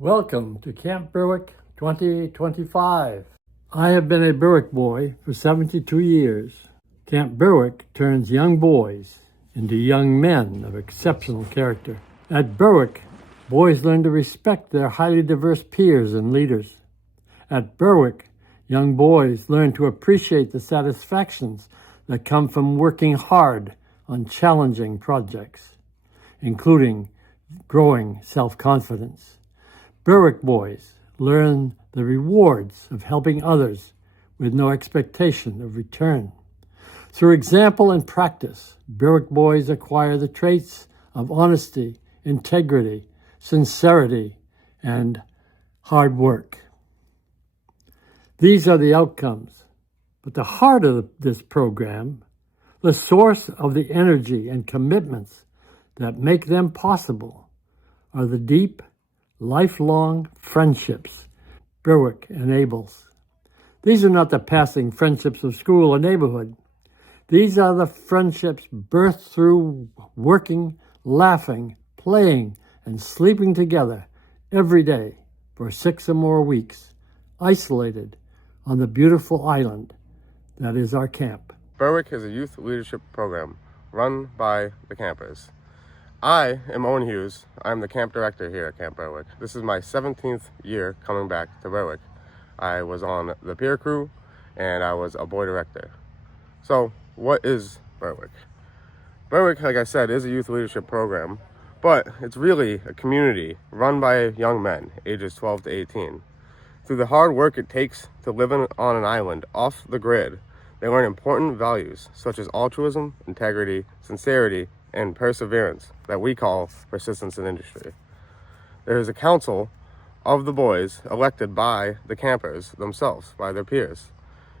Welcome to Camp Berwick 2025. I have been a Berwick boy for 72 years. Camp Berwick turns young boys into young men of exceptional character. At Berwick, boys learn to respect their highly diverse peers and leaders. At Berwick, young boys learn to appreciate the satisfactions that come from working hard on challenging projects, including growing self-confidence. Berwick boys learn the rewards of helping others with no expectation of return. Through example and practice, Berwick boys acquire the traits of honesty, integrity, sincerity, and hard work. These are the outcomes, but the heart of this program, the source of the energy and commitments that make them possible, are the deep, lifelong friendships Berwick enables. These are not the passing friendships of school or neighborhood. These are the friendships birthed through working, laughing, playing, and sleeping together every day for 6 or more weeks, isolated on the beautiful island that is our camp. Berwick is a youth leadership program run by the campers. I am Owen Hughes. I'm the camp director here at Camp Berwick. This is my 17th year coming back to Berwick. I was on the pier crew and I was a boy director. So what is Berwick? Berwick, like I said, is a youth leadership program, but it's really a community run by young men ages 12 to 18. Through the hard work it takes to live on an island off the grid, they learn important values such as altruism, integrity, sincerity, and perseverance that we call persistence in industry. There is a council of the boys elected by the campers themselves, by their peers.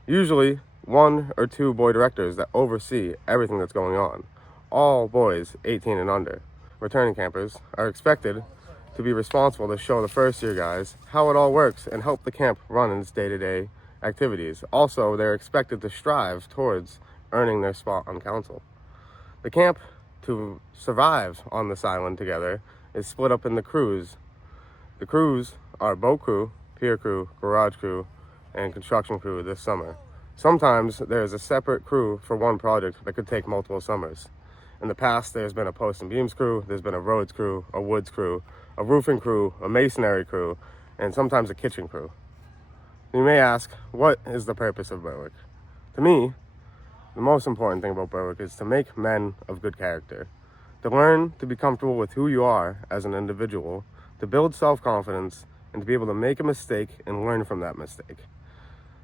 Usually 1 or 2 boy directors that oversee everything that's going on. All boys 18 and under. Returning campers are expected to be responsible to show the first year guys how it all works and help the camp run in its day-to-day activities. Also, they're expected to strive towards earning their spot on council. The camp, to survive on this island together, is split up in the crews. The crews are boat crew, pier crew, garage crew, and construction crew this summer. Sometimes there's a separate crew for one project that could take multiple summers. In the past, there's been a post and beams crew, there's been a roads crew, a woods crew, a roofing crew, a masonry crew, and sometimes a kitchen crew. You may ask, what is the purpose of Berwick? To me, the most important thing about Berwick is to make men of good character, to learn to be comfortable with who you are as an individual, to build self-confidence, and to be able to make a mistake and learn from that mistake.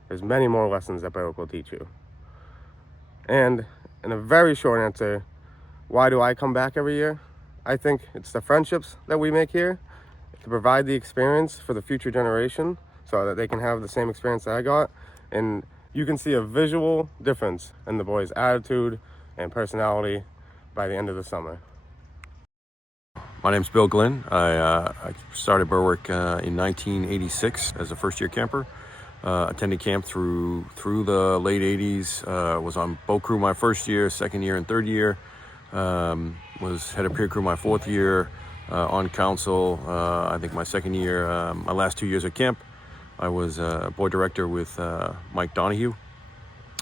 There's many more lessons that Berwick will teach you. And in a very short answer, why do I come back every year? I think it's the friendships that we make here, to provide the experience for the future generation so that they can have the same experience that I got. And you can see a visual difference in the boys' attitude and personality by the end of the summer. My name's Bill Glynn. I started Berwick in 1986 as a first-year camper. Attended camp through the late 80s. Was on boat crew my first year, second year, and third year. Was head of pier crew my fourth year. On council, I think my second year. My last 2 years at camp, I was boy director with Mike Donahue.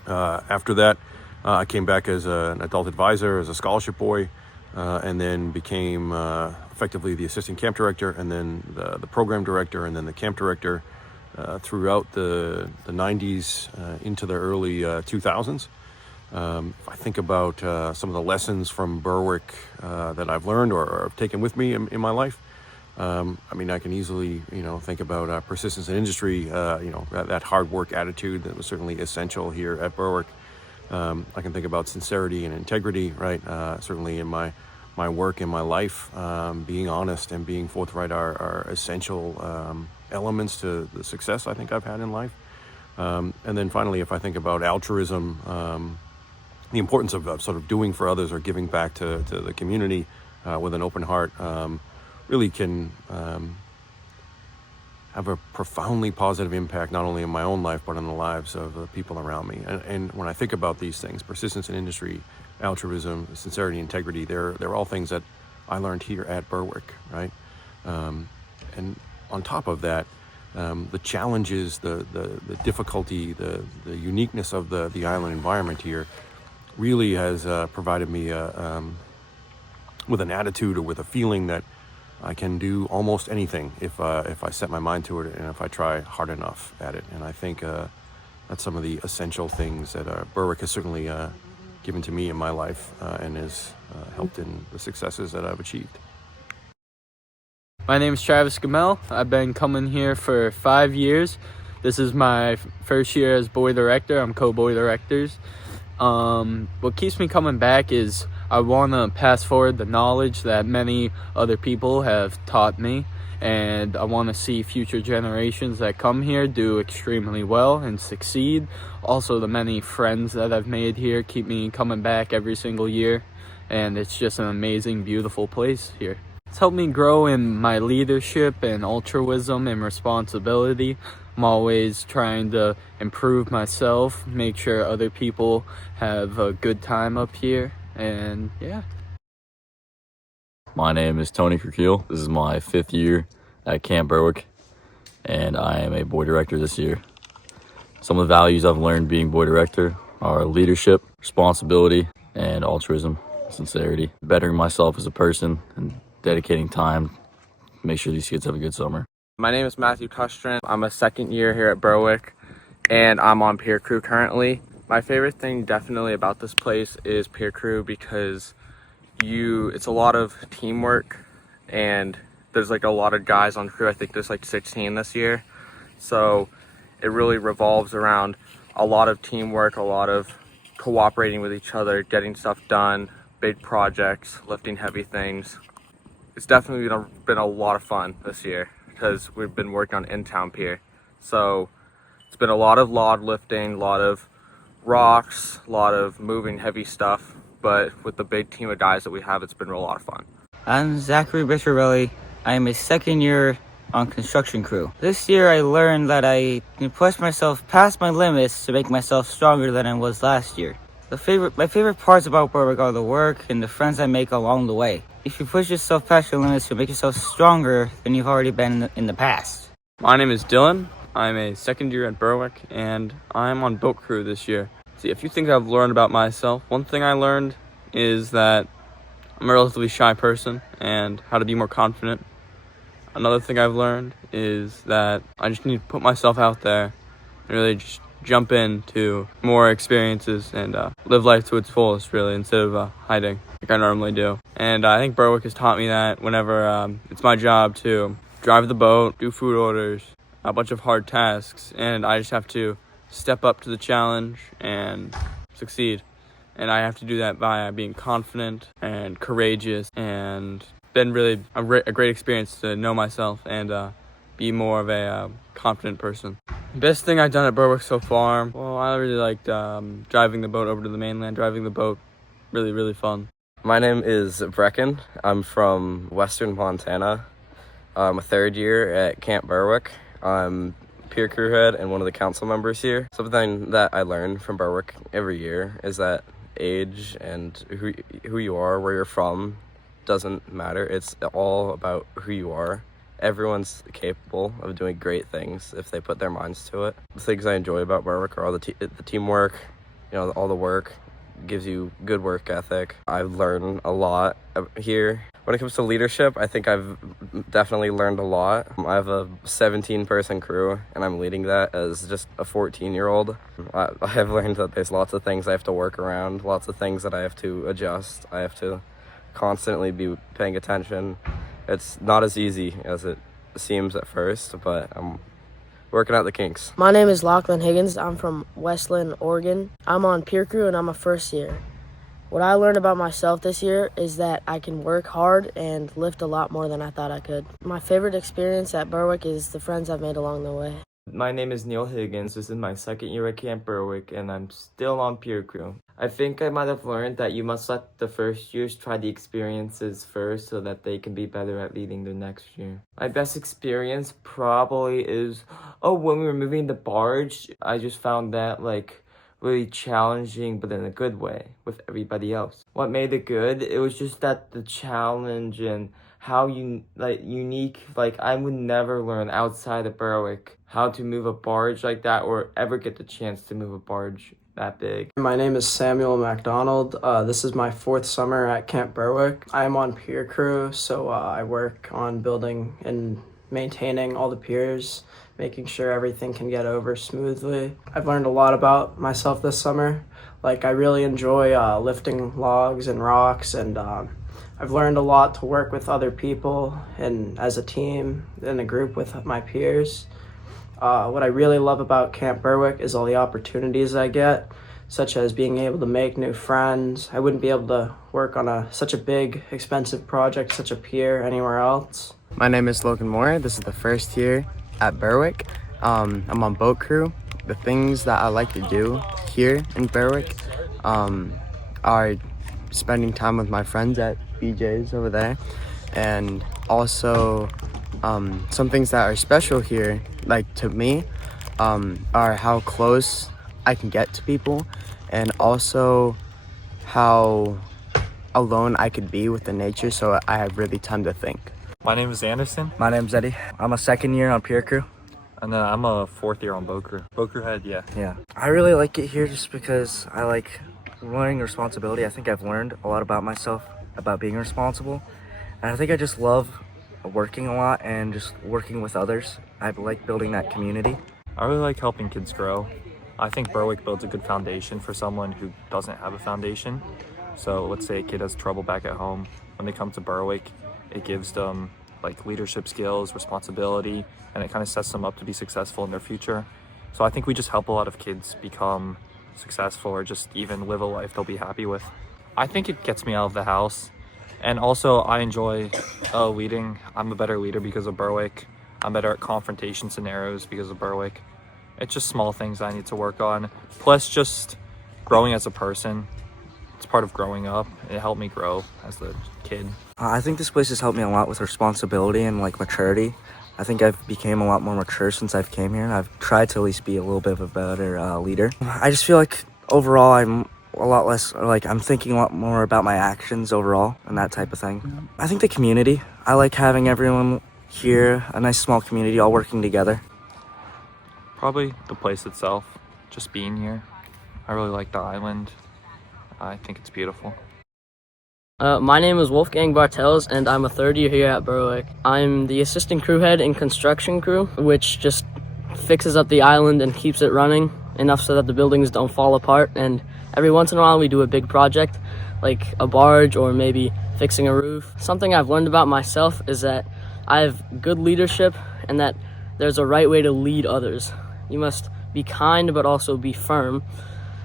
After that, I came back as an adult advisor, as a scholarship boy, and then became effectively the assistant camp director, and then the program director, and then the camp director throughout the 90s into the early 2000s. If I think about some of the lessons from Berwick that I've learned or have taken with me in my life, I mean, I can easily, think about persistence in industry, that hard work attitude that was certainly essential here at Berwick. I can think about sincerity and integrity, right? Certainly in my work, in my life, being honest and being forthright are essential elements to the success I think I've had in life. And then finally, if I think about altruism, the importance of sort of doing for others or giving back to the community with an open heart, really can have a profoundly positive impact, not only in my own life, but in the lives of the people around me. And when I think about these things, persistence in industry, altruism, sincerity, integrity, they're all things that I learned here at Berwick, right? And on top of that, the challenges, the difficulty, the uniqueness of the island environment here really has provided me with an attitude or with a feeling that I can do almost anything if I set my mind to it and if I try hard enough at it. And I think that's some of the essential things that Berwick has certainly given to me in my life and has helped in the successes that I've achieved. My name is Travis Gamel. I've been coming here for 5 years. This is my first year as boy director. I'm co-boy directors. What keeps me coming back is I want to pass forward the knowledge that many other people have taught me, and I want to see future generations that come here do extremely well and succeed. Also, the many friends that I've made here keep me coming back every single year, and it's just an amazing, beautiful place here. It's helped me grow in my leadership and altruism and responsibility. I'm always trying to improve myself, make sure other people have a good time up here, and yeah. My name is Tony Kirkeel. This is my 5th year at Camp Berwick, and I am a boy director this year. Some of the values I've learned being boy director are leadership, responsibility, and altruism, sincerity. Bettering myself as a person and dedicating time to make sure these kids have a good summer. My name is Matthew Custrin. I'm a 2nd year here at Berwick, and I'm on peer crew currently. My favorite thing definitely about this place is peer crew because it's a lot of teamwork, and there's like a lot of guys on crew. I think there's like 16 this year. So it really revolves around a lot of teamwork, a lot of cooperating with each other, getting stuff done, big projects, lifting heavy things. It's definitely been a lot of fun this year because we've been working on in-town pier. So it's been a lot of log lifting, a lot of rocks, a lot of moving heavy stuff. But with the big team of guys that we have, it's been a lot of fun. I'm Zachary Bisharelli. I am a 2nd year on construction crew. This year I learned that I can push myself past my limits to make myself stronger than I was last year. My favorite parts about Berwick are the work and the friends I make along the way. If you push yourself past your limits, you'll make yourself stronger than you've already been in the past. My name is Dylan. I'm a 2nd year at Berwick, and I'm on boat crew this year. See, a few things I've learned about myself. One thing I learned is that I'm a relatively shy person and how to be more confident. Another thing I've learned is that I just need to put myself out there and really just jump into more experiences and live life to its fullest, really, instead of hiding like I normally do. And I think Berwick has taught me that whenever it's my job to drive the boat, do food orders, a bunch of hard tasks, and I just have to step up to the challenge and succeed. And I have to do that by being confident and courageous, and been really a great experience to know myself and be more of a confident person. Best thing I've done at Berwick so far, well, I really liked driving the boat over to the mainland. Driving the boat, really, really fun. My name is Brecken. I'm from Western Montana. I'm a 3rd year at Camp Berwick. I'm peer crew head and one of the council members here. Something that I learn from Berwick every year is that age and who you are, where you're from, doesn't matter. It's all about who you are. Everyone's capable of doing great things if they put their minds to it. The things I enjoy about Berwick are all the teamwork, all the work. Gives you good work ethic. I've learned a lot here. When it comes to leadership, I think I've definitely learned a lot. I have a 17-person crew, and I'm leading that as just a 14-year-old. I have learned that there's lots of things I have to work around, lots of things that I have to adjust. I have to constantly be paying attention. It's not as easy as it seems at first, but I'm working out the kinks. My name is Lachlan Higgins. I'm from Westland, Oregon. I'm on peer crew and I'm a 1st year. What I learned about myself this year is that I can work hard and lift a lot more than I thought I could. My favorite experience at Berwick is the friends I've made along the way. My name is Neil Higgins. This is my 2nd year at Camp Berwick, and I'm still on peer crew. I think I might have learned that you must let the first years try the experiences first so that they can be better at leading the next year. My best experience probably is, when we were moving the barge, I just found that really challenging, but in a good way with everybody else. What made it good? It was just that the challenge and how unique. Like I would never learn outside of Berwick how to move a barge like that, or ever get the chance to move a barge that big. My name is Samuel MacDonald. This is my 4th summer at Camp Berwick. I'm on pier crew, so I work on building and maintaining all the piers, making sure everything can get over smoothly. I've learned a lot about myself this summer. Like I really enjoy lifting logs and rocks, and I've learned a lot to work with other people and as a team in a group with my peers. What I really love about Camp Berwick is all the opportunities I get, such as being able to make new friends. I wouldn't be able to work on such a big, expensive project, such a pier, anywhere else. My name is Logan Moore. This is the first year at Berwick. I'm on boat crew. The things that I like to do here in Berwick are spending time with my friends at BJ's over there, and also some things that are special here, like to me, are how close I can get to people, and also how alone I could be with the nature, so I have really time to think. My name is Anderson. My name's Eddie. I'm a 2nd year on pier crew. And then I'm a 4th year on boat crew. Boat crew head, yeah. Yeah. I really like it here just because I like learning responsibility. I think I've learned a lot about myself, about being responsible. And I think I just love working a lot and just working with others. I like building that community. I really like helping kids grow. I think Berwick builds a good foundation for someone who doesn't have a foundation. So let's say a kid has trouble back at home. When they come to Berwick, it gives them like leadership skills, responsibility, and it kind of sets them up to be successful in their future. So I think we just help a lot of kids become successful, or just even live a life they'll be happy with. I think it gets me out of the house. And also I enjoy leading. I'm a better leader because of Berwick. I'm better at confrontation scenarios because of Berwick. It's just small things I need to work on. Plus just growing as a person. It's part of growing up. It helped me grow as a kid. I think this place has helped me a lot with responsibility and like maturity. I think I've became a lot more mature since I've came here. I've tried to at least be a little bit of a better leader. I just feel like overall I'm a lot less, like I'm thinking a lot more about my actions overall and that type of thing. I think the community. I like having everyone here, a nice small community all working together. Probably the place itself, just being here. I really like the island. I think it's beautiful. My name is Wolfgang Bartels, and I'm a 3rd year here at Berwick. I'm the assistant crew head in construction crew, which just fixes up the island and keeps it running enough so that the buildings don't fall apart. And every once in a while we do a big project, like a barge or maybe fixing a roof. Something I've learned about myself is that I have good leadership and that there's a right way to lead others. You must be kind but also be firm,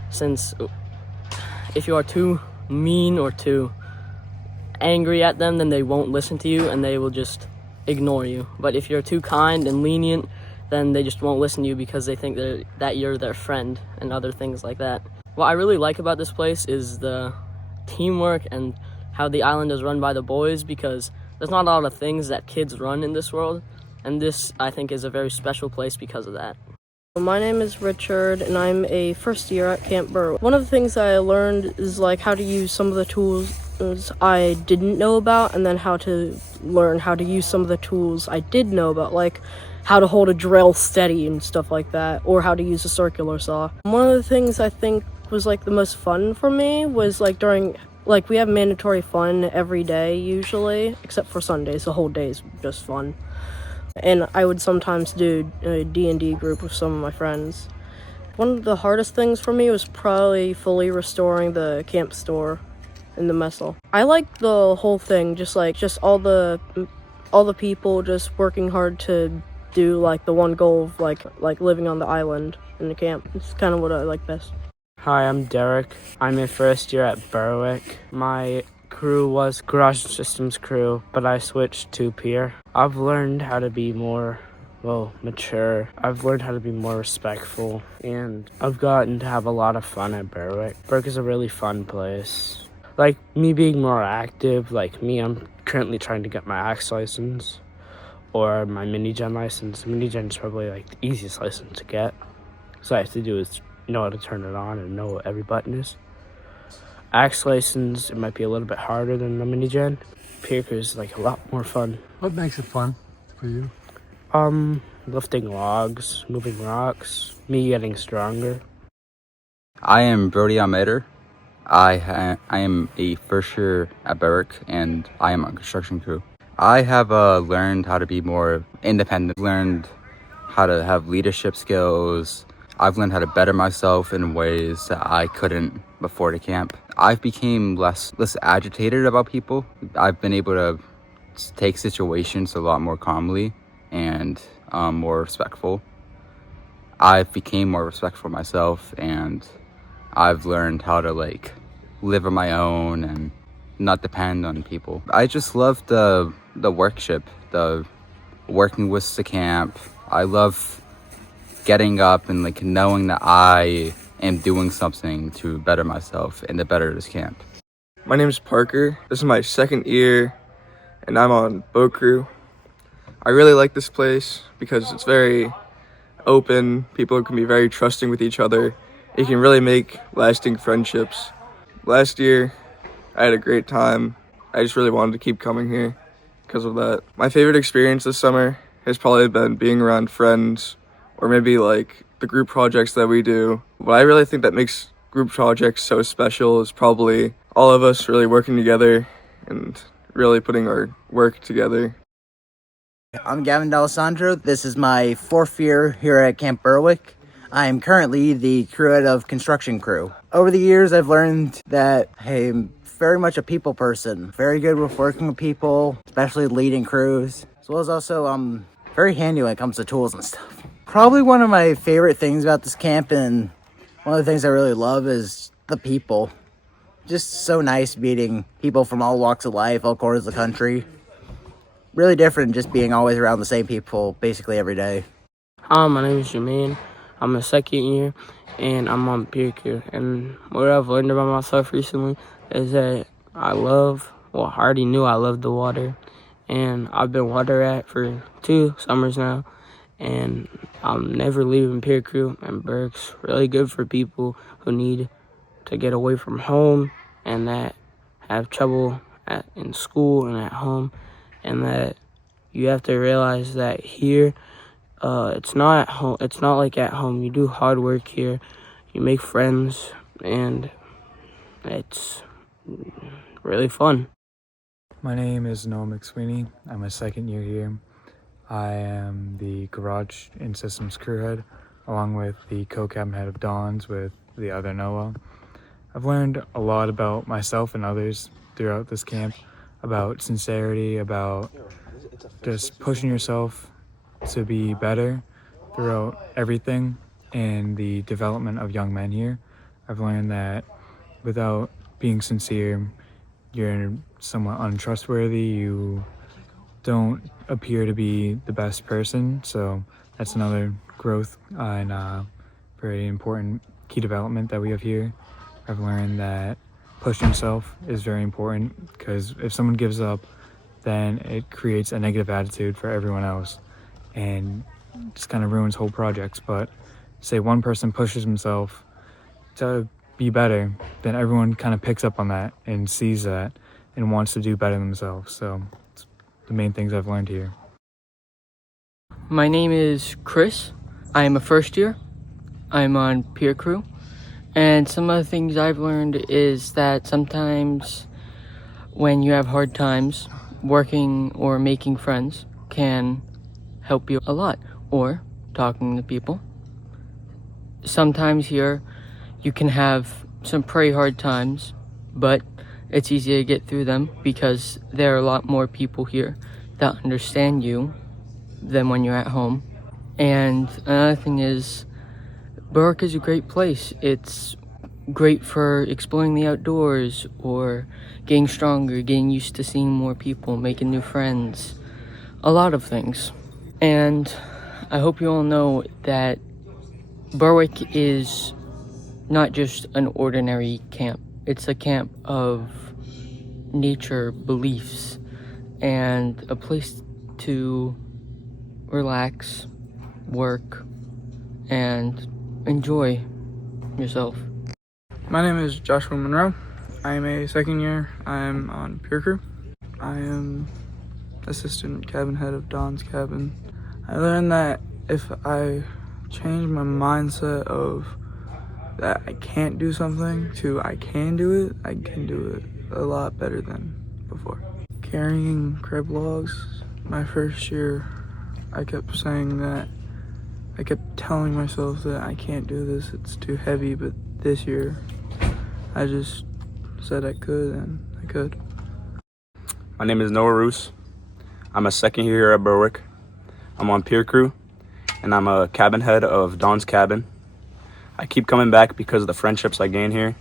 since if you are too mean or too angry at them, then they won't listen to you and they will just ignore you. But if you're too kind and lenient, then they just won't listen to you because they think that you're their friend and other things like that. What I really like about this place is the teamwork and how the island is run by the boys, because there's not a lot of things that kids run in this world, and this I think is a very special place because of that. My name is Richard, and I'm a 1st year at Camp Berwick. One of the things I learned is like how to use some of the tools I didn't know about, and then how to learn how to use some of the tools I did know about, like how to hold a drill steady and stuff like that, or how to use a circular saw. One of the things I think was like the most fun for me was like during, like we have mandatory fun every day usually, except for Sundays. The whole day is just fun. And I would sometimes do a D&D group with some of my friends. One of the hardest things for me was probably fully restoring the camp store in the mess hall. I like the whole thing, just all the people just working hard to do like the one goal of like living on the island in the camp. It's kind of what I like best. Hi, I'm Derek. I'm a 1st year at Berwick. My crew was garage systems crew, but I switched to pier. I've learned how to be more, mature. I've learned how to be more respectful, and I've gotten to have a lot of fun at Berwick. Berwick is a really fun place. Like me being more active, I'm currently trying to get my axe license or my mini-gen license. Mini-gen is probably the easiest license to get. So all I have to do is know how to turn it on and know what every button is. Axe license, it might be a little bit harder than the mini-gen. pier crew is like a lot more fun. What makes it fun for you? Lifting logs, moving rocks, me getting stronger. I am Brody Almeida. I am a first year at Berwick, and I am on construction crew. I have learned how to be more independent, learned how to have leadership skills. I've learned how to better myself in ways that I couldn't before the camp. I've become less agitated about people. I've been able to take situations a lot more calmly and more respectful. I've become more respectful myself, and I've learned how to live on my own and not depend on people. I just love the workship, the working with the camp. I love getting up and knowing that I am doing something to better myself and to better this camp. My name is Parker. This is my second year and I'm on boat crew. I really like this place because it's very open. People can be very trusting with each other. You can really make lasting friendships. Last year, I had a great time. I just really wanted to keep coming here because of that. My favorite experience this summer has probably been being around friends or maybe the group projects that we do. What I really think that makes group projects so special is probably all of us really working together and really putting our work together. I'm Gavin D'Alessandro. This is my 4th year here at Camp Berwick. I am currently the crew head of construction crew. Over the years, I've learned that I'm very much a people person. Very good with working with people, especially leading crews, as well as also very handy when it comes to tools and stuff. Probably one of my favorite things about this camp, and one of the things I really love, is the people. Just so nice meeting people from all walks of life, all corners of the country. Really different just being always around the same people basically every day. Hi, my name is Jermaine. I'm a second year and I'm on pier crew. And what I've learned about myself recently is that I already knew I loved the water. And I've been water rat for 2 summers now. And I'm never leaving pier crew. And Berwick's really good for people who need to get away from home and that have trouble in school and at home. And that you have to realize that here, it's not at home. It's not like at home. You do hard work here. You make friends, and it's really fun. My name is Noah McSweeney. I'm a second year here. I am the garage and systems crew head, along with the co-cabin head of Dons with the other Noah. I've learned a lot about myself and others throughout this camp, about sincerity, about just pushing yourself to be better throughout everything and the development of young men here. I've learned that without being sincere, you're somewhat untrustworthy. You don't appear to be the best person, so that's another growth and very important key development that we have here. I've learned that pushing yourself is very important, because if someone gives up, then it creates a negative attitude for everyone else and just kind of ruins whole projects. But say one person pushes himself to be better, then everyone kind of picks up on that and sees that and wants to do better themselves. So it's the main things I've learned here. My name is Chris. I am a first year. I'm on pier crew. And some of the things I've learned is that sometimes when you have hard times, working or making friends can help you a lot, or talking to people. Sometimes here you can have some pretty hard times, but it's easy to get through them because there are a lot more people here that understand you than when you're at home. And another thing is, Berwick is a great place. It's great for exploring the outdoors or getting stronger, getting used to seeing more people, making new friends, a lot of things. And I hope you all know that Berwick is not just an ordinary camp. It's a camp of nature beliefs and a place to relax, work, and enjoy yourself. My name is Joshua Monroe. I am a second year. I am on pier crew. I am assistant cabin head of Don's Cabin. I learned that if I change my mindset of that I can't do something to I can do it, I can do it a lot better than before. Carrying crib logs, my first year, I kept saying that, I kept telling myself that I can't do this, it's too heavy, but this year, I just said I could, and I could. My name is Noah Roos. I'm a second year here at Berwick. I'm on pier crew, and I'm a cabin head of Don's Cabin. I keep coming back because of the friendships I gain here.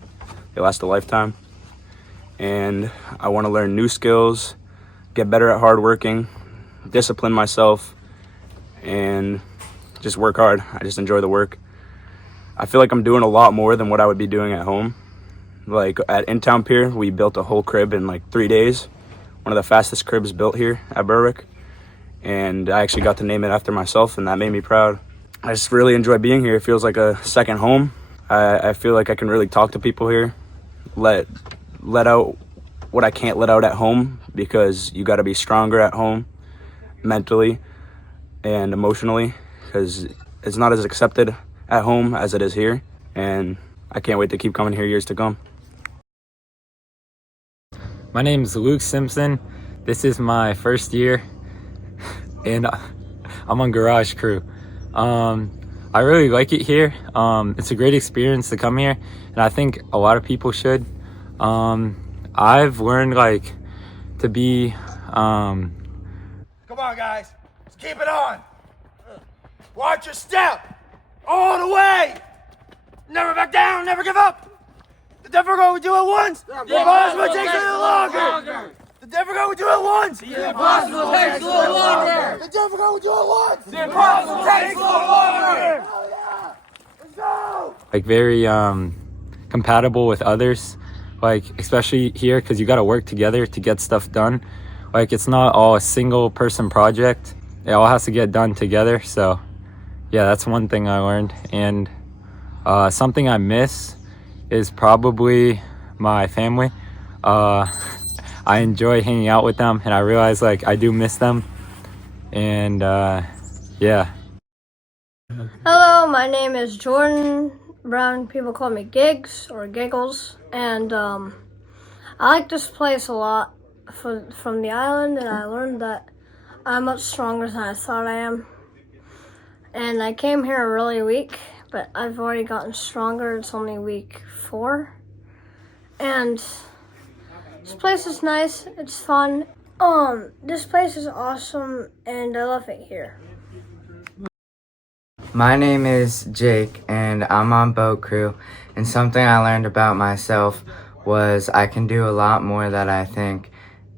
They last a lifetime. And I want to learn new skills, get better at hard working, discipline myself, and just work hard. I just enjoy the work. I feel like I'm doing a lot more than what I would be doing at home. Like at In-Town Pier, we built a whole crib in like 3 days. One of the fastest cribs built here at Berwick. And I actually got to name it after myself, and that made me proud. I just really enjoy being here. It feels like a second home. I feel like I can really talk to people here, let out what I can't let out at home, because you got to be stronger at home mentally and emotionally, because it's not as accepted at home as it is here. And I can't wait to keep coming here years to come. My name is Luke Simpson. This is my first year, and I'm on garage crew. I really like it here. It's a great experience to come here, and I think a lot of people should. I've learned like to be Come on, guys. Let's keep it on. Watch your step. All the way. Never back down. Never give up. The difficult we do it once. The impossible takes a little longer. The difficult we do it once. The impossible takes a little longer. The difficult we do it once. The impossible takes a little longer. Hell yeah. Let's go. like very compatible with others, like especially here because you got to work together to get stuff done. Like it's not all a single person project. It all has to get done together. So yeah, that's one thing I learned. And something I miss is probably my family. I enjoy hanging out with them, and I realize like I do miss them. And yeah. Hello, my name is Jordan Brown. People call me Gigs or Giggles, and I like this place a lot from the island, and I learned that I'm much stronger than I thought I am. And I came here really weak, but I've already gotten stronger. It's only week 4, and this place is nice. It's fun. This place is awesome, and I love it here. My name is Jake, and I'm on boat crew, and something I learned about myself was I can do a lot more than I think.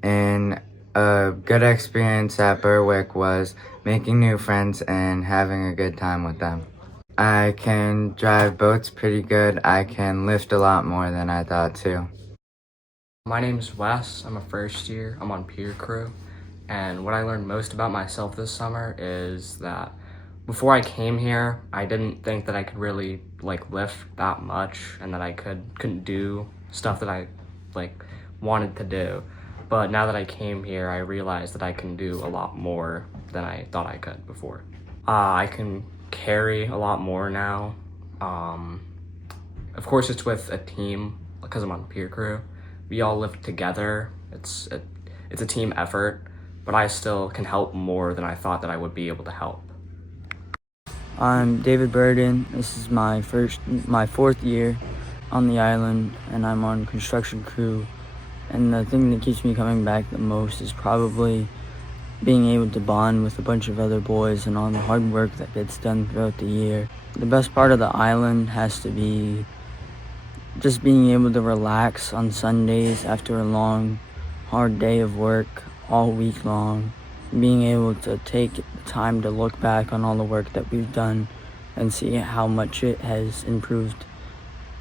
And a good experience at Berwick was making new friends and having a good time with them. I can drive boats pretty good. I can lift a lot more than I thought too. My name is Wes. I'm a first year. I'm on pier crew. And what I learned most about myself this summer is that before I came here, I didn't think that I could really lift that much and that I couldn't do stuff that I wanted to do. But now that I came here, I realized that I can do a lot more than I thought I could before. I can carry a lot more now. Of course, it's with a team because I'm on pier crew. We all live together. It's a team effort, but I still can help more than I thought that I would be able to help. I'm David Burden. This is my 4th year on the island, and I'm on construction crew. And the thing that keeps me coming back the most is probably being able to bond with a bunch of other boys and all the hard work that gets done throughout the year. The best part of the island has to be just being able to relax on Sundays after a long, hard day of work all week long. Being able to take the time to look back on all the work that we've done and see how much it has improved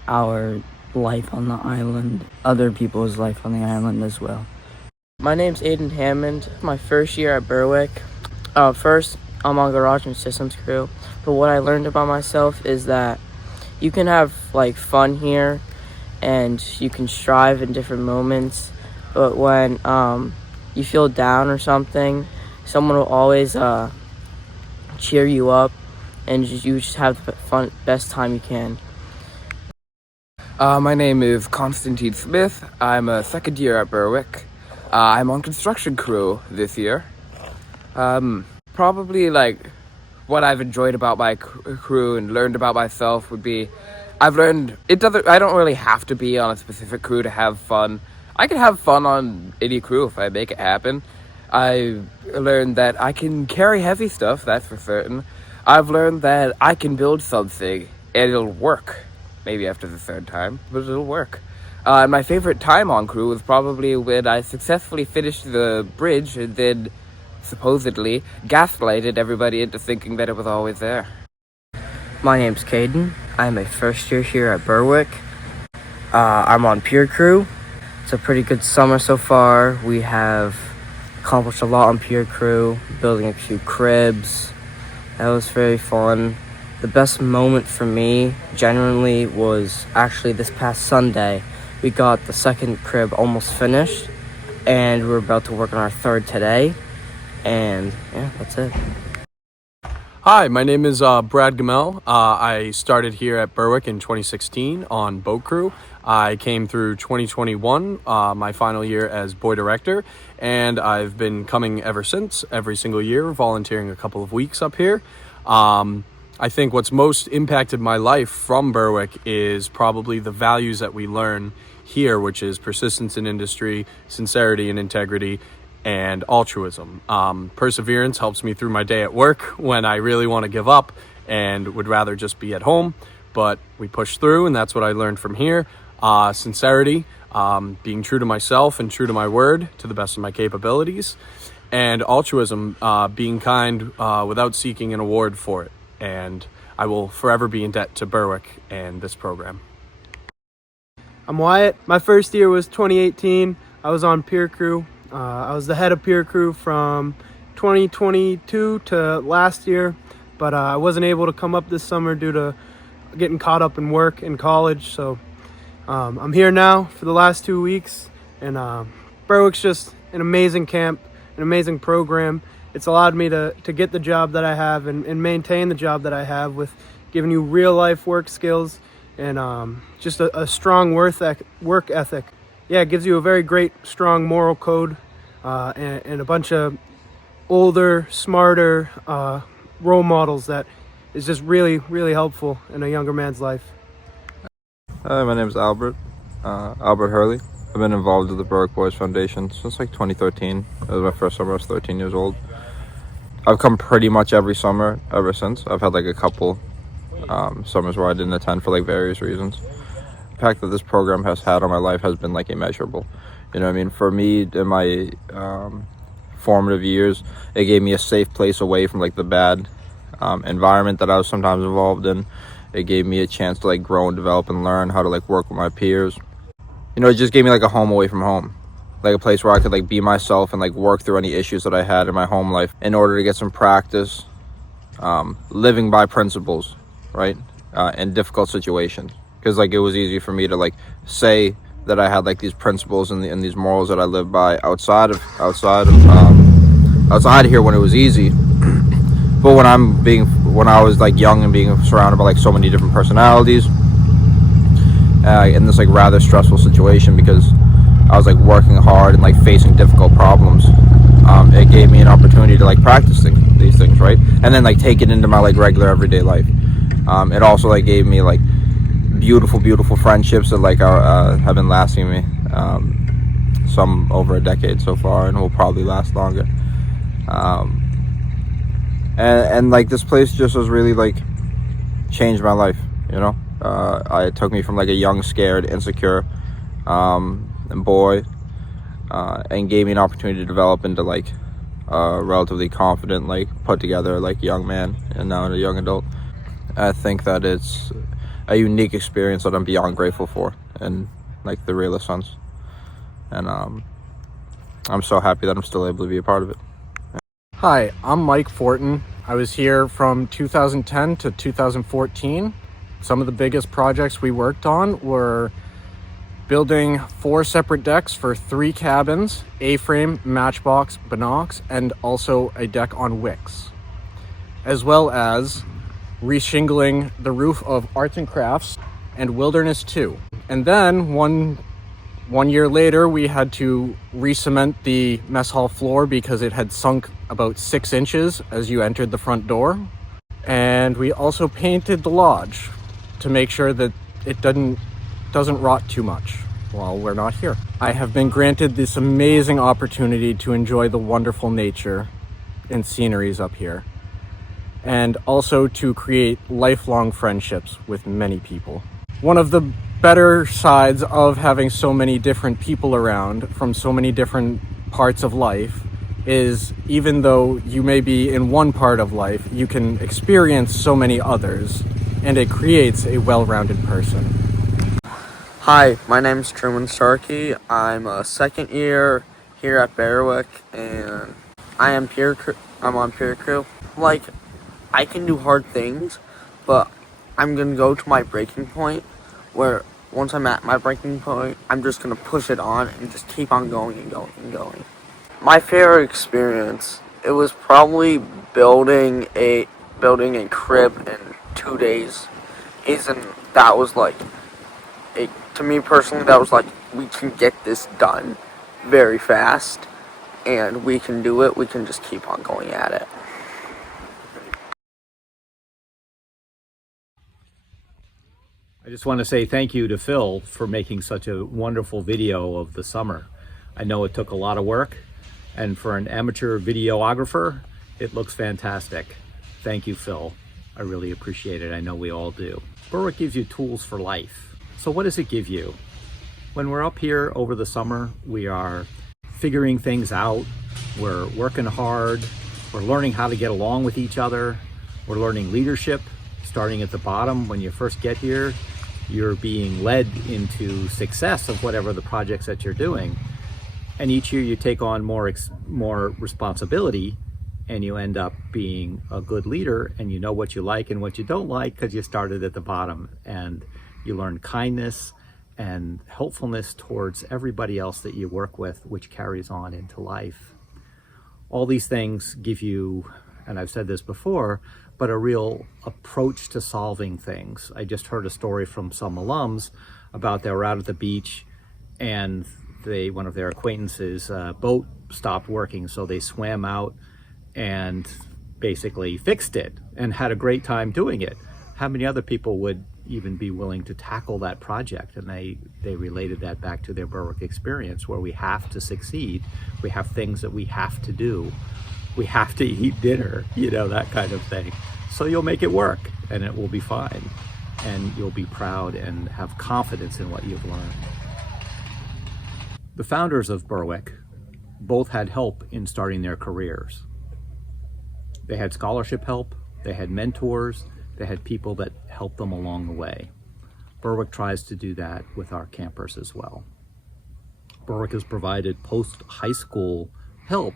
our life on the island, other people's life on the island as well. My name's Aiden Hammond, my first year at Berwick. First, I'm on garage and systems crew, but what I learned about myself is that you can have fun here and you can strive in different moments, but when you feel down or something, someone will always cheer you up, and you just have the best time you can. My name is Constantine Smith. I'm a second year at Berwick. I'm on construction crew this year. Probably like what I've enjoyed about my crew and learned about myself would be I've learned I don't really have to be on a specific crew to have fun. I can have fun on any crew if I make it happen. I learned that I can carry heavy stuff, that's for certain. I've learned that I can build something and it'll work. Maybe after the third time, but it'll work. My favorite time on crew was probably when I successfully finished the bridge and then supposedly gaslighted everybody into thinking that it was always there. My name's Caden. I'm a first year here at Berwick. I'm on pier crew. It's a pretty good summer so far. We have accomplished a lot on pier crew, building a few cribs. That was very fun. The best moment for me, genuinely, was actually this past Sunday. We got the second crib almost finished, and we're about to work on our third today. And yeah, that's it. Hi, my name is Brad Gamel. I started here at Berwick in 2016 on boat crew. I came through 2021, my final year as boy director, and I've been coming ever since, every single year, volunteering a couple of weeks up here. I think what's most impacted my life from Berwick is probably the values that we learn here, which is persistence in industry, sincerity and integrity, and altruism. Perseverance helps me through my day at work when I really want to give up and would rather just be at home, but we push through, and that's what I learned from here. Sincerity, being true to myself and true to my word to the best of my capabilities, and altruism, being kind without seeking an award for it. And I will forever be in debt to Berwick and this program. I'm Wyatt. My first year was 2018. I was on pier crew. I was the head of pier crew from 2022 to last year, but I wasn't able to come up this summer due to getting caught up in work in college. So I'm here now for the last 2 weeks, and Berwick's just an amazing camp, an amazing program. It's allowed me to get the job that I have and maintain the job that I have with giving you real life work skills and just a strong work ethic. Yeah, it gives you a very great, strong moral code and a bunch of older, smarter role models that is just really, really helpful in a younger man's life. Hi, my name is Albert Hurley. I've been involved with the Berwick Boys Foundation since like 2013. It was my first summer. I was 13 years old. I've come pretty much every summer ever since. I've had like a couple summers where I didn't attend for like various reasons. The impact that this program has had on my life has been like immeasurable. You know what I mean? For me, in my formative years, it gave me a safe place away from like the bad environment that I was sometimes involved in. It gave me a chance to like grow and develop and learn how to like work with my peers. You know, it just gave me like a home away from home. Like a place where I could like be myself and like work through any issues that I had in my home life in order to get some practice living by principles, right? In difficult situations. Because like it was easy for me to like say that I had like these principles and these morals that I live by outside of here when it was easy. But when I was like young and being surrounded by like so many different personalities in this like rather stressful situation because I was like working hard and like facing difficult problems, it gave me an opportunity to like practice these things, right? And then like take it into my like regular everyday life. It also like gave me like beautiful friendships that like have been lasting me some over a decade so far and will probably last longer. And like this place just has really like changed my life, you know. It took me from like a young, scared, insecure boy and gave me an opportunity to develop into like a relatively confident, like put together like young man and now a young adult. I think that it's a unique experience that I'm beyond grateful for in like the realest sense, and I'm so happy that I'm still able to be a part of it. Hi, I'm Mike Fortin. I was here from 2010 to 2014. Some of the biggest projects we worked on were building 4 separate decks for 3 cabins, A-frame, matchbox, binocs, and also a deck on wicks, as well as reshingling the roof of Arts and Crafts and Wilderness 2. And then one year later, we had to re-cement the mess hall floor because it had sunk about 6 inches as you entered the front door. And we also painted the lodge to make sure that it doesn't rot too much while we're not here. I have been granted this amazing opportunity to enjoy the wonderful nature and sceneries up here, and also to create lifelong friendships with many people. One of the better sides of having so many different people around from so many different parts of life is, even though you may be in one part of life, you can experience so many others, and it creates a well-rounded person. Hi, my name's Truman Starkey. I'm a second year here at Berwick, and I'm on peer crew. Like, I can do hard things, but I'm gonna go to my breaking point, where once I'm at my breaking point, I'm just gonna push it on and just keep on going and going and going. My favorite experience, it was probably building a crib in 2 days. That was like, to me personally, that was like, we can get this done very fast, and we can do it. We can just keep on going at it. I just want to say thank you to Phil for making such a wonderful video of the summer. I know it took a lot of work, and for an amateur videographer, it looks fantastic. Thank you, Phil. I really appreciate it. I know we all do. Berwick gives you tools for life. So what does it give you? When we're up here over the summer, we are figuring things out. We're working hard. We're learning how to get along with each other. We're learning leadership, starting at the bottom. When you first get here, you're being led into success of whatever the projects that you're doing. And each year you take on more responsibility, and you end up being a good leader, and you know what you like and what you don't like because you started at the bottom, and you learn kindness and helpfulness towards everybody else that you work with, which carries on into life. All these things give you, and I've said this before, but a real approach to solving things. I just heard a story from some alums about they were out at the beach, and one of their acquaintances' boat stopped working, so they swam out and basically fixed it and had a great time doing it. How many other people would even be willing to tackle that project? And they related that back to their Berwick experience, where we have to succeed. We have things that we have to do. We have to eat dinner, that kind of thing. So you'll make it work, and it will be fine. And you'll be proud and have confidence in what you've learned. The founders of Berwick both had help in starting their careers. They had scholarship help, they had mentors, they had people that helped them along the way. Berwick tries to do that with our campers as well. Berwick has provided post-high school help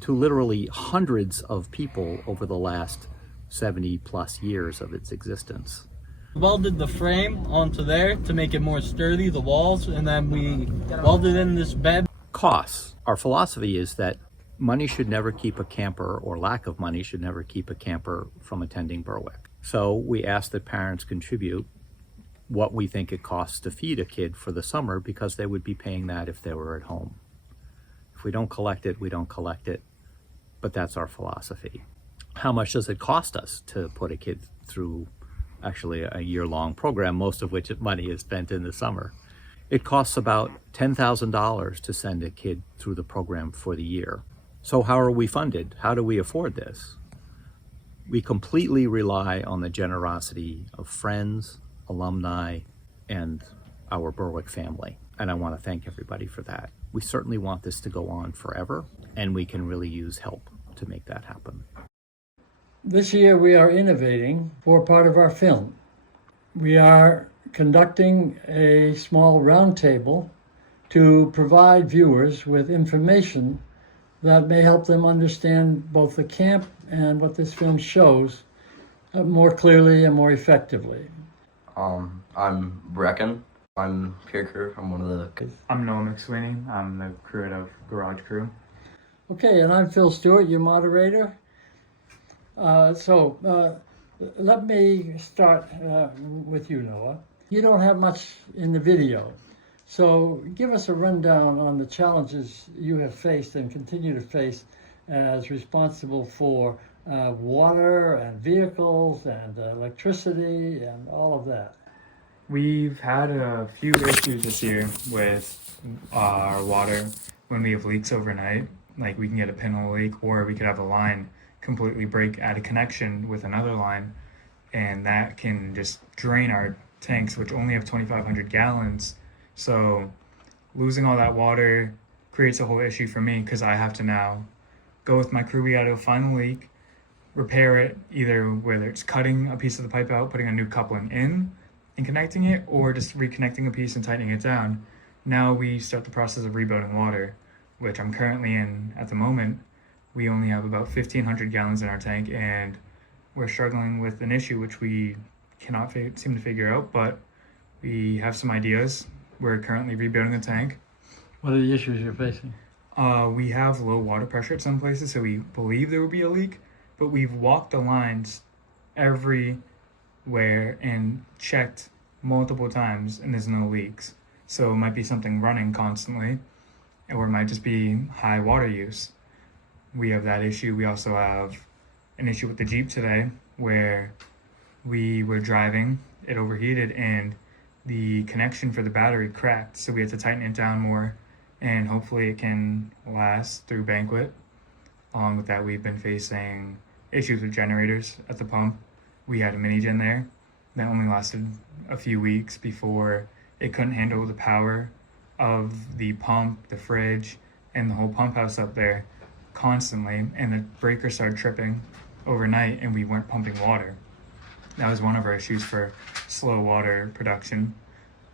to literally hundreds of people over the last 70 plus years of its existence. Welded the frame onto there to make it more sturdy, the walls, and then we welded in this bed. Costs. Our philosophy is that money should never keep a camper, or lack of money should never keep a camper from attending Berwick. So we ask that parents contribute what we think it costs to feed a kid for the summer, because they would be paying that if they were at home. If we don't collect it, we don't collect it, but that's our philosophy. How much does it cost us to put a kid through actually a year-long program, most of which money is spent in the summer? It costs about $10,000 to send a kid through the program for the year. So how are we funded? How do we afford this? We completely rely on the generosity of friends, alumni, and our Berwick family. And I want to thank everybody for that. We certainly want this to go on forever, and we can really use help to make that happen. This year we are innovating for part of our film. We are conducting a small roundtable to provide viewers with information that may help them understand both the camp and what this film shows more clearly and more effectively. I'm Brecken. I'm pier crew. I'm one of the... I'm Noah McSweeney. I'm the crew head of Garage Crew. Okay, and I'm Phil Stewart, your moderator. Let me start with you, Noah. You don't have much in the video, so give us a rundown on the challenges you have faced and continue to face as responsible for water and vehicles and electricity and all of that. We've had a few issues this year with our water when we have leaks overnight. Like we can get a pinhole leak, or we could have a line completely break out of connection with another line, and that can just drain our tanks, which only have 2,500 gallons. So losing all that water creates a whole issue for me, because I have to now go with my crew. We got to find the leak, repair it, either whether it's cutting a piece of the pipe out, putting a new coupling in and connecting it, or just reconnecting a piece and tightening it down. Now we start the process of rebuilding water, which I'm currently in at the moment. We only have about 1,500 gallons in our tank, and we're struggling with an issue which we cannot seem to figure out, but we have some ideas. We're currently rebuilding the tank. What are the issues you're facing? We have low water pressure at some places, so we believe there will be a leak, but we've walked the lines everywhere and checked multiple times, and there's no leaks. So it might be something running constantly, or it might just be high water use. We have that issue. We also have an issue with the Jeep today, where we were driving, it overheated, and the connection for the battery cracked, so we had to tighten it down more, and hopefully it can last through banquet. Along with that, we've been facing issues with generators at the pump. We had a mini gen there that only lasted a few weeks before it couldn't handle the power of the pump, the fridge, and the whole pump house up there constantly, and the breaker started tripping overnight, and we weren't pumping water. That was one of our issues for slow water production.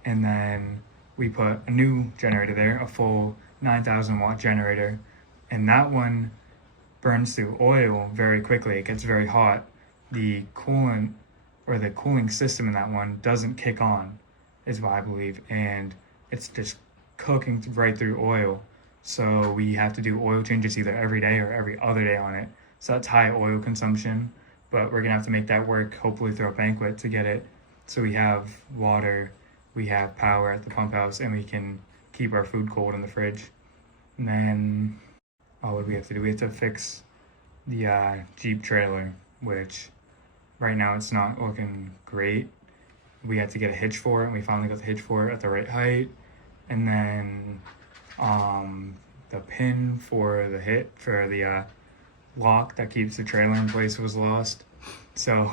And then we put a new generator there, a full 9,000 watt generator, and that one burns through oil very quickly. It gets very hot. The coolant, or the cooling system in that one, doesn't kick on, is what I believe, and it's just cooking right through oil. So we have to do oil changes either every day or every other day on it. So that's high oil consumption, but we're gonna have to make that work, hopefully through a banquet, to get it so we have water, we have power at the pump house, and we can keep our food cold in the fridge. And then, what do we have to do? We have to fix the Jeep trailer, which right now it's not looking great. We had to get a hitch for it, and we finally got the hitch for it at the right height. And then the pin for the lock that keeps the trailer in place was lost. So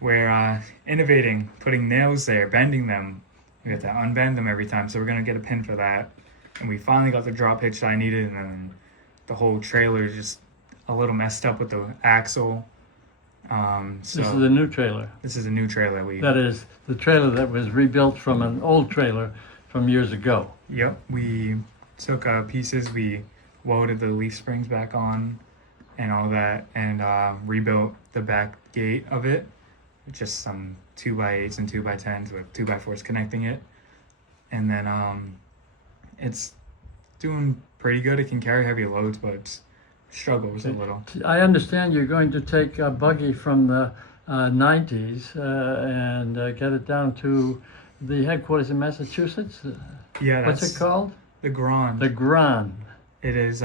we're innovating, putting nails there, bending them. We have to unbend them every time, so we're gonna get a pin for that. And we finally got the drop hitch that I needed, and then the whole trailer is just a little messed up with the axle. This is a new trailer. This is a new trailer. That is the trailer that was rebuilt from an old trailer from years ago. Yep, we took pieces, we welded the leaf springs back on and all that, and rebuilt the back gate of it. Just some 2x8s and 2x10s with 2x4s connecting it. And then it's doing pretty good. It can carry heavy loads, but it struggles a little. I understand you're going to take a buggy from the 90s and get it down to the headquarters in Massachusetts. Yeah, what's it called? The Grand. The Grand. It is.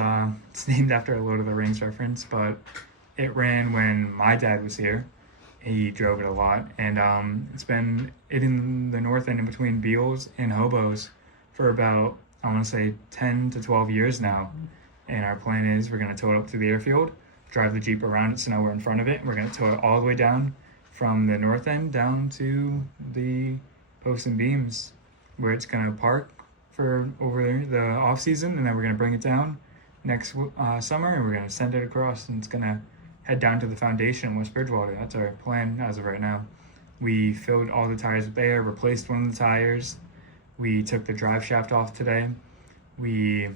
It's named after a Lord of the Rings reference, but it ran when my dad was here. He drove it a lot, and it's been in the north end in between Beals and Hobos for about, I want to say, 10 to 12 years now. And our plan is we're going to tow it up to the airfield, drive the Jeep around it so now we're in front of it, and we're going to tow it all the way down from the north end down to the posts and beams, where it's going to park for over the off season, and then we're going to bring it down next summer, and we're going to send it across, and it's going to head down to the foundation in West Bridgewater. That's our plan as of right now. We filled all the tires with air, replaced one of the tires. We took the drive shaft off today. We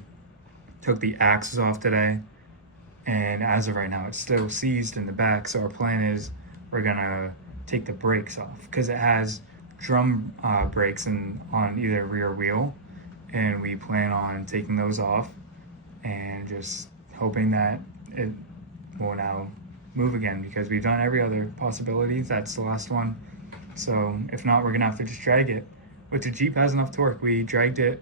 took the axles off today, and as of right now it's still seized in the back, so our plan is we're gonna take the brakes off, because it has drum brakes on either rear wheel, and we plan on taking those off and just hoping that it will now move again, because we've done every other possibility. That's the last one. So if not, we're gonna have to just drag it. But the Jeep has enough torque. We dragged it,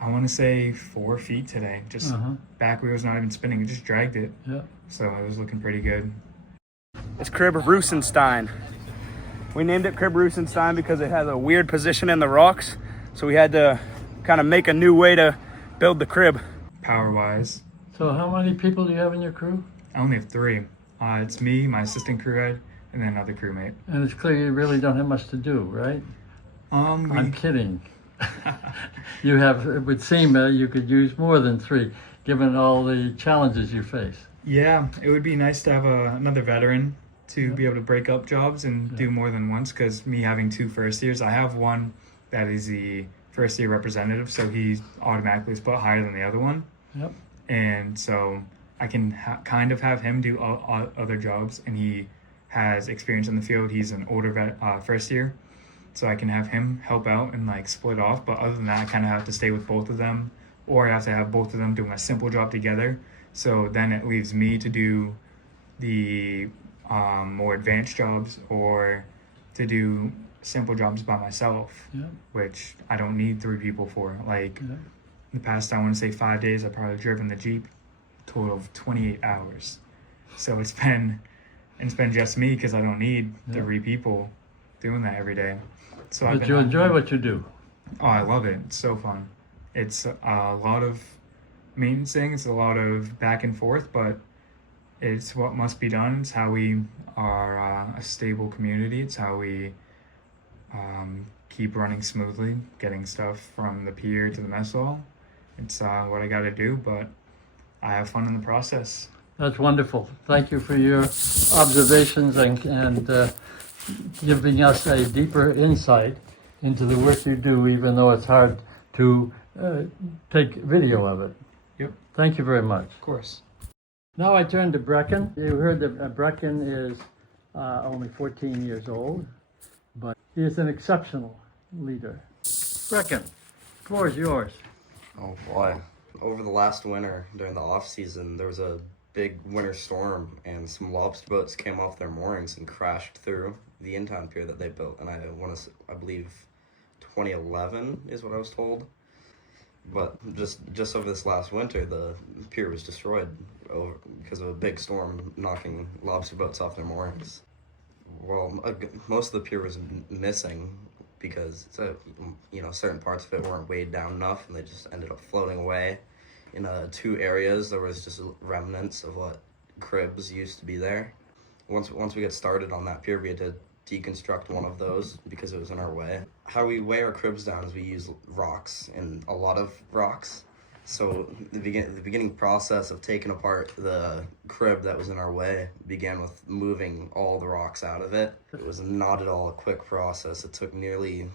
I want to say 4 feet today. Just back wheel's not even spinning. We just dragged it. Yeah. So it was looking pretty good. It's Crib Rusenstein. We named it Crib Rusenstein because it has a weird position in the rocks. So we had to kind of make a new way to build the crib. Power-wise. So how many people do you have in your crew? I only have 3. It's me, my assistant crew head, and then another crewmate. And it's clear you really don't have much to do, right? I'm kidding. You have, it would seem you could use more than 3, given all the challenges you face. Yeah, it would be nice to have another veteran to be able to break up jobs and do more than once, because me having 2 first years, I have one that is the first year representative, so he automatically is put higher than the other one. Yep. And so I can kind of have him do other jobs, and he has experience in the field. He's an older first year, so I can have him help out and like split off. But other than that, I kind of have to stay with both of them, or I have to have both of them doing a simple job together. So then it leaves me to do the more advanced jobs, or to do simple jobs by myself, which I don't need 3 people for. Like the past, I want to say 5 days, I've probably driven the Jeep a total of 28 hours. So it's been just me, because I don't need 3 people doing that every day. So But you enjoy what you do. Oh, I love it. It's so fun. It's a lot of maintenance things, a lot of back and forth, but it's what must be done. It's how we are a stable community. It's how we keep running smoothly, getting stuff from the pier to the mess hall. It's what I got to do, but I have fun in the process. That's wonderful. Thank you for your observations and giving us a deeper insight into the work you do, even though it's hard to take video of it. Yep. Thank you very much. Of course. Now I turn to Brecken. You heard that Brecken is only 14 years old, but he is an exceptional leader. Brecken, the floor is yours. Oh boy. Over the last winter, during the off season, there was a big winter storm, and some lobster boats came off their moorings and crashed through the in-town pier that they built. And I believe 2011 is what I was told. But just over this last winter, the pier was destroyed because of a big storm knocking lobster boats off their moorings. Well, most of the pier was missing because certain parts of it weren't weighed down enough, and they just ended up floating away. In 2 areas, there was just remnants of what cribs used to be there. Once we get started on that pier, we had to deconstruct one of those because it was in our way. How we weigh our cribs down is we use rocks, and a lot of rocks. So the beginning process of taking apart the crib that was in our way began with moving all the rocks out of it. It was not at all a quick process. It took nearly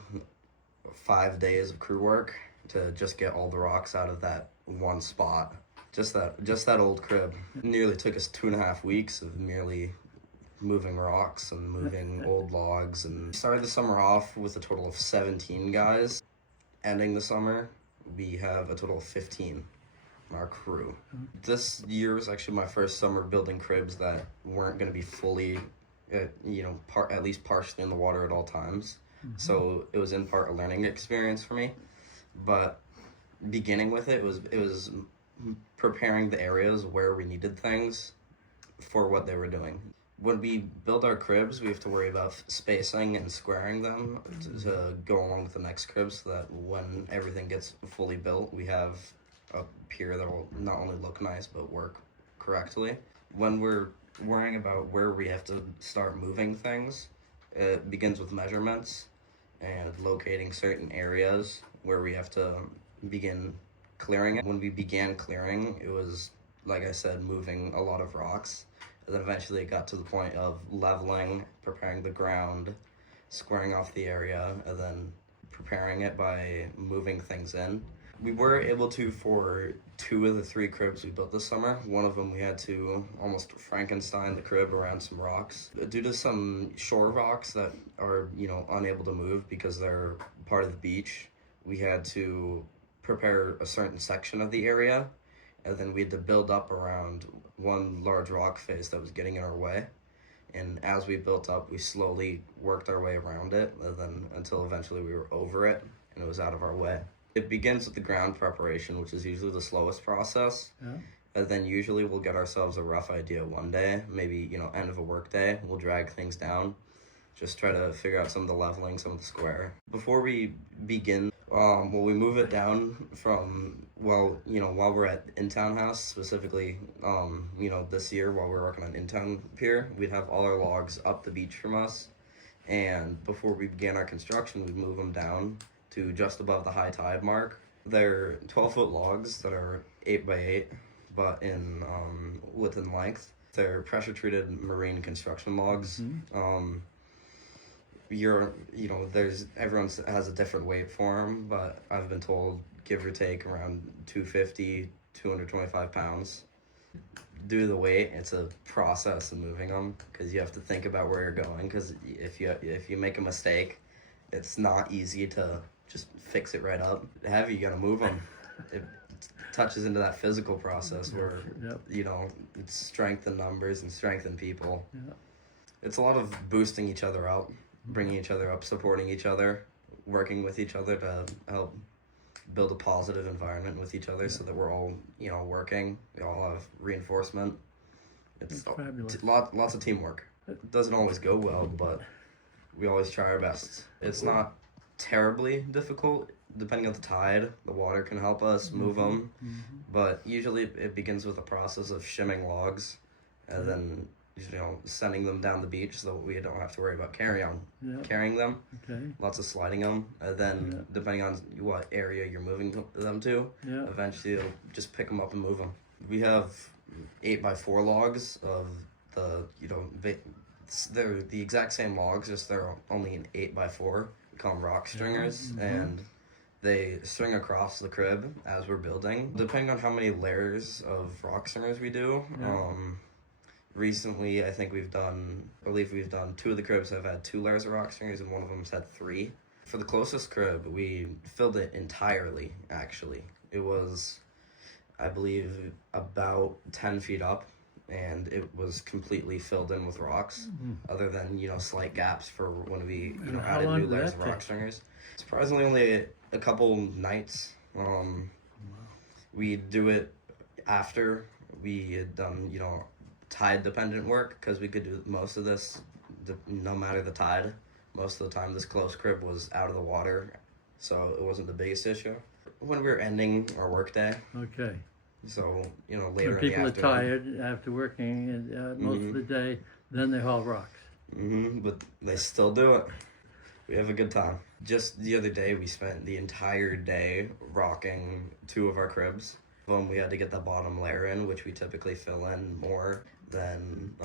5 days of crew work to just get all the rocks out of that one spot. Just that old crib. It nearly took us 2.5 weeks of merely moving rocks and moving old logs. And started the summer off with a total of 17 guys. Ending the summer, we have a total of 15 in our crew. This year was actually my first summer building cribs that weren't going to be fully, at least partially in the water at all times. So it was in part a learning experience for me. But beginning with it was preparing the areas where we needed things for what they were doing. When we build our cribs, we have to worry about spacing and squaring them to go along with the next crib, so that when everything gets fully built, we have a pier that will not only look nice but work correctly. When we're worrying about where we have to start moving things, it begins with measurements and locating certain areas where we have to begin clearing it. When we began clearing, it was, like I said, moving a lot of rocks. And then eventually it got to the point of leveling, preparing the ground, squaring off the area, and then preparing it by moving things in. We were able to for 2 of the 3 cribs we built this summer. One of them we had to almost Frankenstein the crib around some rocks. Due to some shore rocks that are, unable to move because they're part of the beach, we had to prepare a certain section of the area, and then we had to build up around one large rock face that was getting in our way. And as we built up, we slowly worked our way around it, and then until eventually we were over it and it was out of our way. It begins with the ground preparation, which is usually the slowest process. Yeah. And then usually we'll get ourselves a rough idea one day, maybe, end of a work day. We'll drag things down, just try to figure out some of the leveling, some of the square. Before we begin, we move it down from, while we're at in-town house, specifically, this year while we're working on in-town pier, we'd have all our logs up the beach from us. And before we began our construction, we'd move them down to just above the high tide mark. They're 12-foot logs that are 8x8, but in width and length. They're pressure-treated marine construction logs. Everyone has a different weight for them, but I've been told give or take around 250, 225 pounds. Due to the weight, it's a process of moving them because you have to think about where you're going. Because if you make a mistake, it's not easy to just fix it right up. Heavy, you gotta move them. It touches into that physical process where it's strength in numbers and strength in people. Yeah. It's a lot of boosting each other up, bringing each other up, supporting each other, working with each other to help build a positive environment with each other so that we're all, working. We all have reinforcement. It's fabulous. Lots of teamwork. It doesn't always go well, but we always try our best. It's not terribly difficult. Depending on the tide, the water can help us move them. But usually it begins with a process of shimming logs and then sending them down the beach so that we don't have to worry about carrying them. Okay. Lots of sliding them, and then depending on what area you're moving them to, eventually you'll just pick them up and move them. We have 8x4 logs of they're the exact same logs, just they're only an 8x4. We call them rock stringers, and they string across the crib as we're building. Depending on how many layers of rock stringers we do. Recently, I believe we've done 2 of the cribs have had 2 layers of rock stringers, and one of them's had 3. For the closest crib, we filled it entirely, actually. It was, I believe, about 10 feet up, and it was completely filled in with rocks, other than, slight gaps for when we, added new layers of rock stringers. Surprisingly, only a couple nights. We do it after we had done, tide dependent work, because we could do most of this no matter the tide. Most of the time this close crib was out of the water, so it wasn't the biggest issue. When we were ending our work day, Okay. so later When in the people are afternoon. tired after working most of the day, then they haul rocks. But they still do it. We have a good time. Just the other day, we spent the entire day rocking 2 of our cribs. We had to get the bottom layer in, which we typically fill in more than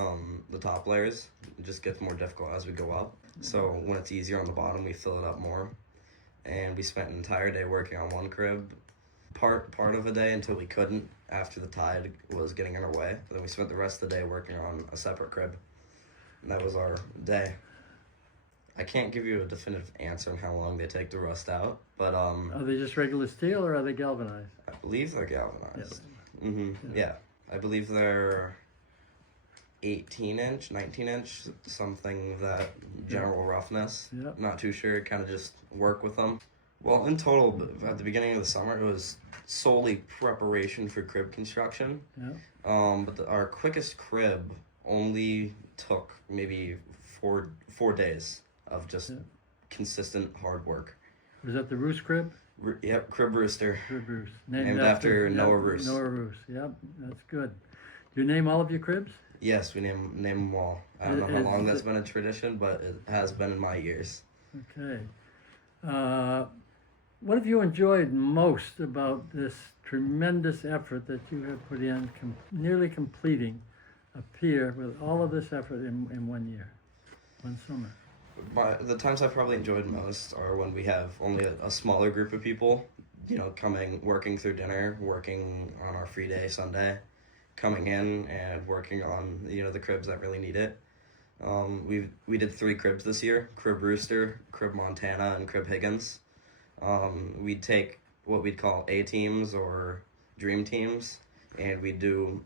the top layers. It just gets more difficult as we go up. So when it's easier on the bottom, we fill it up more. And we spent an entire day working on one crib, part of a day until we couldn't after the tide was getting in our way. Then we spent the rest of the day working on a separate crib. And that was our day. I can't give you a definitive answer on how long they take to rust out, but Are they just regular steel or are they galvanized? I believe they're galvanized. Yeah. I believe they're 18-inch, 19-inch, something of that general roughness. Not too sure, kind of just work with them. Well, in total, at the beginning of the summer, it was solely preparation for crib construction. But our quickest crib only took maybe four days of just consistent hard work. Was that the Roos crib? Yep, Crib Rooster. Crib Roos. Named after Noah Roos. Noah Roos, yep, that's good. Do you name all of your cribs? Yes, we name them all. I don't know how long that's been a tradition, but it has been in my years. Okay. What have you enjoyed most about this tremendous effort that you have put in, nearly completing a pier with all of this effort in 1 year, one summer? The times I've probably enjoyed most are when we have only a smaller group of people working through dinner, working on our free day Sunday, coming in and working on, the cribs that really need it. We did 3 cribs this year: Crib Rooster, Crib Montana, and Crib Higgins. We'd take what we'd call A teams or dream teams, and we'd do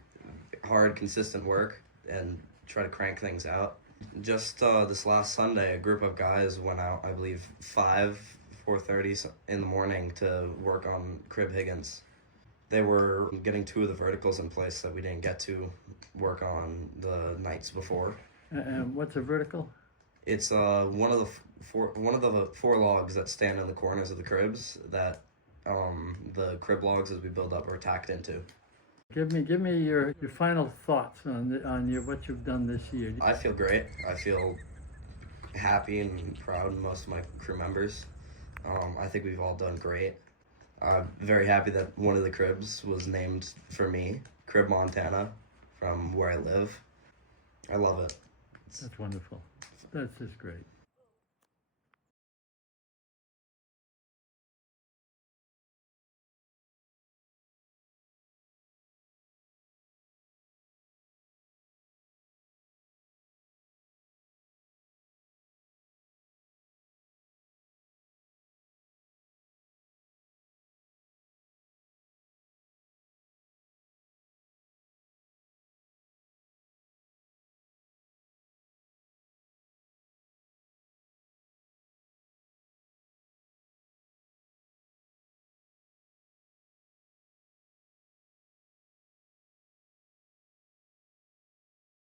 hard, consistent work and try to crank things out. Just this last Sunday, a group of guys went out, I believe 4:30 in the morning to work on Crib Higgins. They were getting 2 of the verticals in place that we didn't get to work on the nights before. What's a vertical? It's one of the 4 logs that stand in the corners of the cribs that the crib logs as we build up are tacked into. Give me your final thoughts on what you've done this year. I feel great. I feel happy and proud of most of my crew members. I think we've all done great. I'm very happy that one of the cribs was named for me, Crib Montana, from where I live. I love it. That's wonderful. That's just great.